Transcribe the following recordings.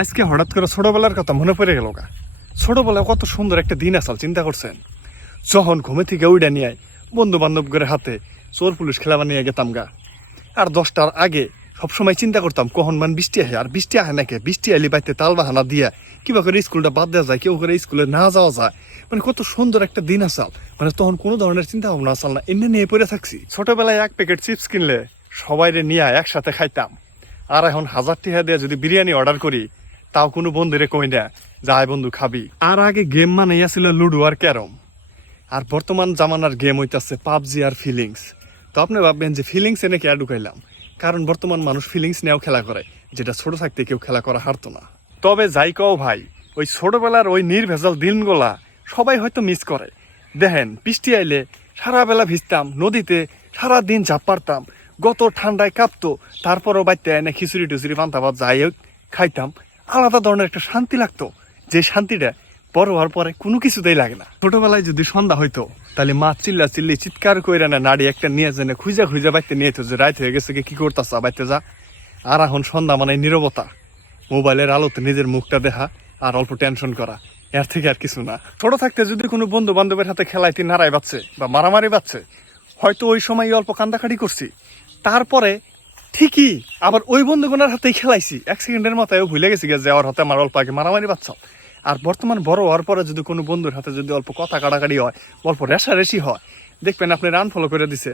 আজকে হঠাৎ করে ছোটবেলার কথা মনে পড়ে গেল গা। ছোটবেলায় কত সুন্দর একটা দিন আসাল, চিন্তা করছেন? যখন ঘুমে থেকে উইডা নিয়ে বন্ধু বান্ধব করে হাতে চোর পুলিশ খেলা বানিয়ে গেতাম গা। আর দশটার আগে সবসময় চিন্তা করতাম, কখন মান বৃষ্টি আহে, আর বৃষ্টি আহে নাকি? বৃষ্টি আলি বাইতে তাল বাহানা দিয়া কিবা করে স্কুলটা বাদ দেওয়া যায়, কেউ করে স্কুলে না যাওয়া যায়। মানে কত সুন্দর একটা দিন আসাল। মানে তখন কোনো ধরনের চিন্তা ভাবনা আসাল না, এমনি নিয়ে পড়ে থাকছি। ছোটবেলায় এক প্যাকেট চিপস কিনলে সবাইরে নিয়ে একসাথে খাইতাম। আর এখন হাজার টিহা দিয়ে যদি বিরিয়ানি অর্ডার করি তাও কোনো বন্ধুরে কই না যাই বন্ধু খাবি। আর আগে গেম মানে ছিল লুডো আর ক্যারম। আর বর্তমান জামানার গেম হইতাছে পাবজি আর ফিলিংস। তো আপনি ভাববেন যে ফিলিংস এনে কে ঢুকাইলাম কারণ বর্তমান মানুষ ফিলিংস নিয়েও খেলা করে, যেটা ছোট থাকতে কেউ খেলা করা হারতো না। তবে যাই কও ভাই, ওই ছোটবেলার ওই নির্ভেজাল দিনগুলা সবাই হয়তো মিস করে। দেখেন, বৃষ্টি আইলে সারাবেলা ভিজতাম, নদীতে সারা দিন ঝাঁপ পারতাম গত ঠান্ডায় কাঁপতো, তারপরও বাইতে এনে খিচুড়ি টুচুড়ি, পান্তা যাই হোক, খাইতাম। আলাদা ধরনের একটা শান্তি লাগতো। যে শান্তিটা বড় হওয়ার পরে কোনো কিছুতেই লাগে না। ছোটবেলায় যদি সন্ধ্যা হইতো, তাহলে মা চিল্লা চিল্লি চিৎকার করে না, নাড়ি একটা নিয়ে জেনে খুঁজা খুঁজা বাইতে নিয়ে যে রাত হয়ে গেছে কি করতাছা, বাইতে যা। আর এখন সন্ধ্যা মানে নীরবতা। মোবাইলের আলোতে নিজের মুখটা দেখা আর অল্প টেনশন করা, এর থেকে আর কিছু না। ছোট থাকতে যদি কোনো বন্ধু বান্ধবের হাতে খেলাইতে নাড়াই বাচ্ছে বা মারামারি বাচ্ছে হয়তো ওই সময় অল্প কান্দাকাটি করছি। তারপরে ঠিকই, আবার ওই বন্ধুগুলোর হাতেই খেলাইছি। এক সেকেন্ডের মাথায় ভুলে গেছি যে যাওয়ার হাতে আমার অল্প আগে মারামারি বাচ্চাও আর বর্তমান বড় হওয়ার পরে যদি কোনো বন্ধুর হাতে যদি অল্প কথা কাটাকাটি হয়, অল্প রেশারেশি হয়, দেখবেন আপনি রান ফলো করে দিছে।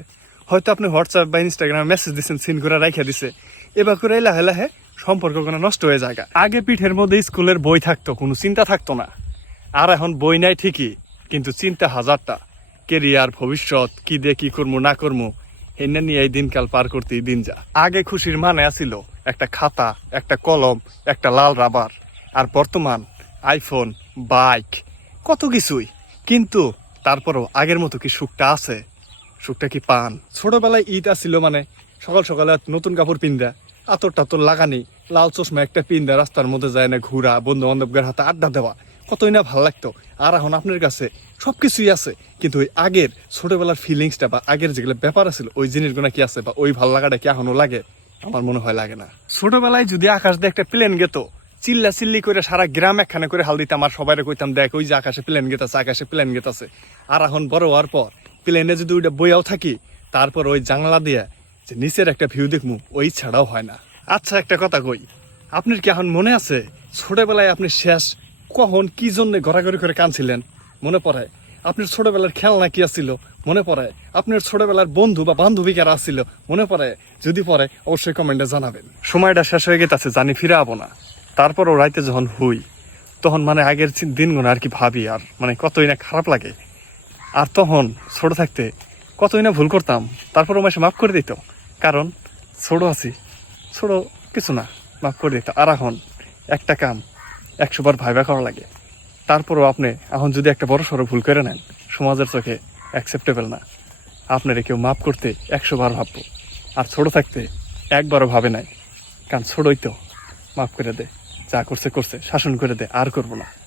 হয়তো আপনি হোয়াটসঅ্যাপ বা ইনস্টাগ্রামে মেসেজ দিচ্ছেন সিন করে রাইখা দিছে। এবার করে লাহে লাহে সম্পর্ক কোনো নষ্ট হয়ে যায় আগে পিঠের মধ্যে স্কুলের বই থাকতো, কোনো চিন্তা থাকতো না। আর এখন বই নাই ঠিকই, কিন্তু চিন্তা হাজারটা। কেরিয়ার ভবিষ্যৎ, কি দিয়ে কি করব না করব এনে এই দিনকাল পার করতেই দিন যা। আগে খুশির মানে আসিল একটা খাতা, একটা কলম, একটা লাল রাবার। আর বর্তমান আইফোন, বাইক, কত কিছুই। কিন্তু তারপরও আগের মতো কি সুখটা আছে? সুখটা কি পান? ছোটবেলায় ঈদ আসছিল মানে সকাল সকালে নতুন কাপড় পিন্দা আতর টাতর লাগানি, লাল চশমা একটা পিন্দা রাস্তার মধ্যে যায় না ঘুরা বন্ধু বান্ধবের হাতে আড্ডা দেওয়া। কতই না ভালো লাগতো। আর এখন আপনার কাছে সবকিছুই আছে, কিন্তু ওই আগের ছোটবেলার ফিলিংসটা বা আগের যেগুলো ব্যাপার আছে ওই জিনিসগুলো কি আছে বা ওই ভালো লাগাটা কি এখনও লাগে? আমার মনে হয় লাগে না। ছোটবেলায় যদি আকাশ দিয়ে একটা প্লেন গেত চিল্লা চিল্লি করে সারা গ্রাম একখানে করে হাল দিতাম, আর সবাই কইতাম, দেখ, ওই যে আকাশে প্লেন গেতাছে, আকাশে প্লেন গেতাছে। আর এখন বড় হওয়ার পর প্লেনে যদি ওইটা বইয়াও থাকি, তারপর ওই জানলা দিয়ে যে নিচের একটা ভিউ দেখমু, ওই ছাড়াও হয় না। আচ্ছা একটা কথা কই। আপনার কি এখন মনে আছে, ছোটবেলায় আপনি শেষ কখন কি জন্য ঘোরাঘুরি করে কানছিলেন মনে পড়ে, আপনার ছোটবেলার খেলনা কি আসছিল? মনে পড়ে, আপনার ছোটবেলার বন্ধু বা বান্ধবী কারা আসছিল? মনে পড়ে, যদি পরে অবশ্যই কমেন্টে জানাবেন। সময়টা শেষ হয়ে গেছে জানি ফিরে আবো না। তারপরও রাইতে যখন হুই, তখন মানে আগের দিনগুলো আর কি ভাবি, আর মানে কতই না খারাপ লাগে। আর তখন ছোট থাকতে কতই না ভুল করতাম তারপর ও মাসে মাফ করে দিত। কারণ ছোট আছি, ছোট কিছু না, মাফ করে দিত। আর এখন একটা কাম একশো বার ভাইবা করা লাগে। তারপরও আপনি এখন যদি একটা বড় সড়ো ভুল করে নেন, সমাজের চোখে অ্যাকসেপ্টেবল না। আপনারে কেউ মাফ করতে একশো বার ভাববো। আর ছোট থাকতে একবারও ভাবে নাই। কারণ ছোটই তো। মাফ করে দে। যা করছে করছে। শাসন করে দে। আর করব না।